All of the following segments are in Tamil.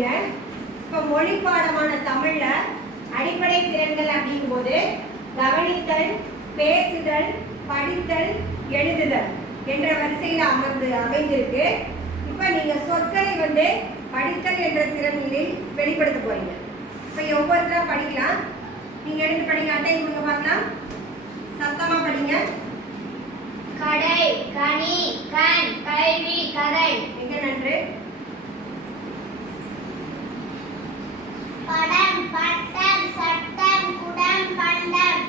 கவனிங்க. இப்போ மொழி பாடமான தமிழ்ல அடிப்படை திறன்கள் அப்படிங்கும்போது கவனித்தல், பேசுதல், படித்தல், எழுதுதல் என்ற வரிசையில் அமைந்திருக்கு. இப்போ நீங்க சொற்களை படித்தல் என்ற திறனில் வெளிப்படுத்த போறீங்க. இப்போ ஒவ்வொருத்தரா படிக்கலாம். நீங்க எடுத்து படிங்க. அட்டை கொடுங்க பார்க்கலாம். சத்தமா படிங்க. கடை, கனி, கண், கல்வி, கதை. மிக நன்று. படம், பட்டம், சட்டம், குடம், பண்டம்.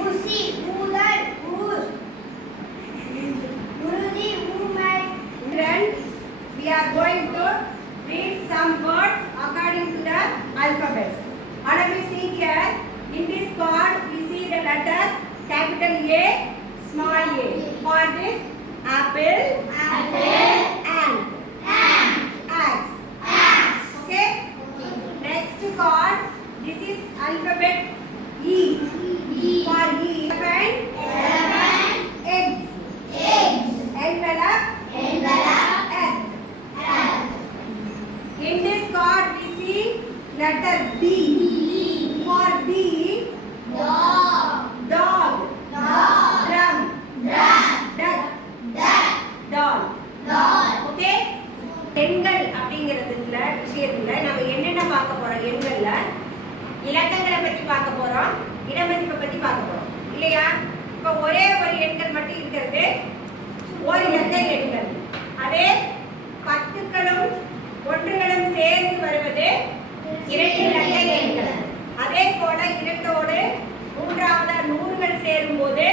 ஊசி, ஊதல், ஊர். உறுதி, ஊமை. We are going to read some words according to the alphabet. All of you see here, in this card we see the letter capital A, small a. For this, apple, ant, axe. Okay? Next card, this is alphabet E. For elephant, eggs. Envelope, earth. In this card we see letter D. For D, dog. Drum, duck, doll. Okay? எண்கள் அப்படிங்கிறதுல விஷயத்துல நம்ம என்னென்ன பார்க்க போறோம்? எண்கள்ல இலக்கங்களை பத்தி பார்க்க போறோம், இடமதிப்பை பத்தி பார்க்க போறோம் இல்லையா? இப்போ ஒரே ஒரு எண்கள் மட்டும் இருக்கிறது ஒரு இலக்க எண்கள். அதே பத்துக்களும் ஒன்றுகளும் சேர்ந்து வருவது இரண்டு இலக்க எண்கள். அதே போல இரண்டோடு மூன்றாவது நூறுகள் சேரும் போது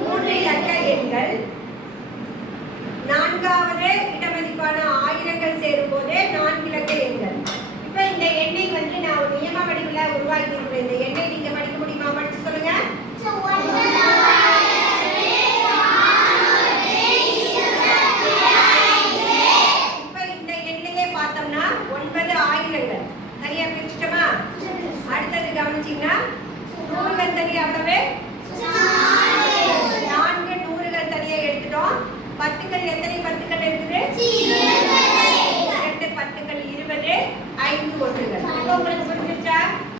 மூன்று இலக்க எண்கள். நான்காவது இடமதிப்பான ஆயிரங்கள் சேரும் போது நான்கு இலக்க எண்கள். இப்ப இந்த எண்ணை நான் ஒரு நியம வடிவில் உருவாக்கி இருக்கிறேன். இந்த எண்ணை நீங்க படிக்க முடியுமா? படிச்சு சொல்லுங்க. இப்ப இந்த எண்ணையே பார்த்தோம்னா 9 ஆயிரங்கள் தனியா பிரிச்சுட்டோமா? அடுத்தது கவனிச்சீங்கன்னா நூறுகள் தனியா எவ்வளவு?